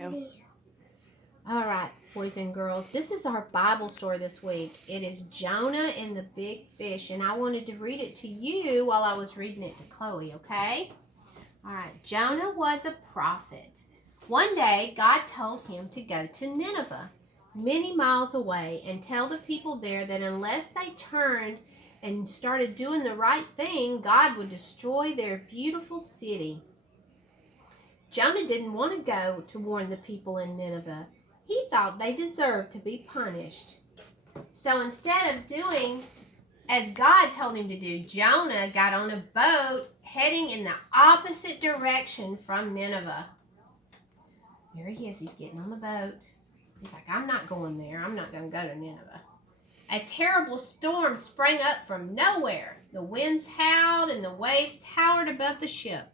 Go. All right, boys and girls, this is our Bible story this week. It is Jonah and the big fish, and I wanted to read it to you while I was reading it to Chloe, okay? All right, Jonah was a prophet. One day, God told him to go to Nineveh, many miles away, and tell the people there that unless they turned and started doing the right thing, God would destroy their beautiful city. Jonah didn't want to go to warn the people in Nineveh. He thought they deserved to be punished. So instead of doing as God told him to do, Jonah got on a boat heading in the opposite direction from Nineveh. There he is. He's getting on the boat. He's like, I'm not going there. I'm not going to go to Nineveh. A terrible storm sprang up from nowhere. The winds howled and the waves towered above the ship.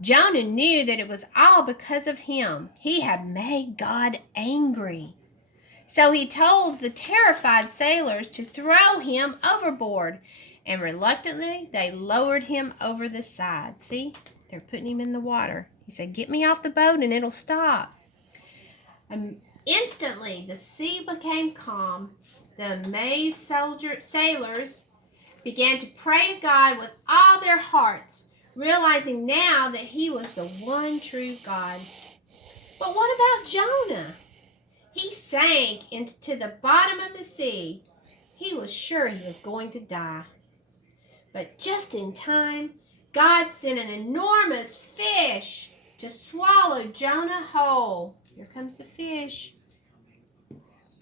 Jonah knew that it was all because of him. He had made God angry. So he told the terrified sailors to throw him overboard, and reluctantly they lowered him over the side. See, they're putting him in the water. He said, get me off the boat and it'll stop. Instantly, the sea became calm. The amazed sailors began to pray to God with all their hearts, realizing now that he was the one true God. But what about Jonah? He sank into the bottom of the sea. He was sure he was going to die. But just in time, God sent an enormous fish to swallow Jonah whole. Here comes the fish.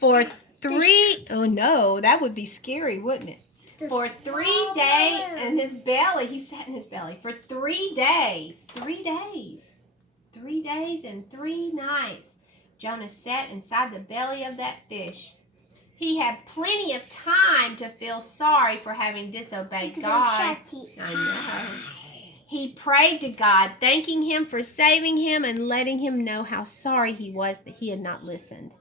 Oh no, that would be scary, wouldn't it? For 3 days, and his belly, he sat in his belly for 3 days. 3 days. 3 days and 3 nights. Jonah sat inside the belly of that fish. He had plenty of time to feel sorry for having disobeyed God. I know. He prayed to God, thanking him for saving him and letting him know how sorry he was that he had not listened.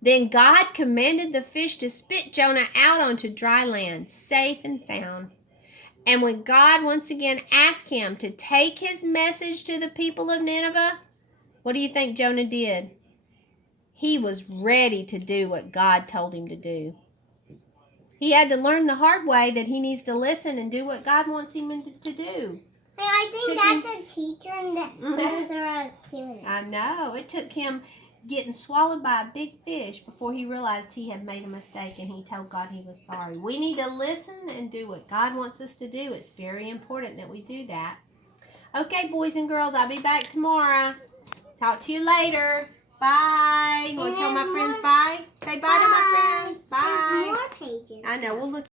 Then God commanded the fish to spit Jonah out onto dry land, safe and sound. And when God once again asked him to take his message to the people of Nineveh, what do you think Jonah did? He was ready to do what God told him to do. He had to learn the hard way that he needs to listen and do what God wants him to do. I think that's a teacher and that those are our students. I know. It took him getting swallowed by a big fish before he realized he had made a mistake, and he told God he was sorry. We need to listen and do what God wants us to do. It's very important that we do that. Okay, boys and girls, I'll be back tomorrow. Talk to you later. Bye. You want to tell my friends bye? Say bye to my friends. Bye. There's more pages. I know. We'll look.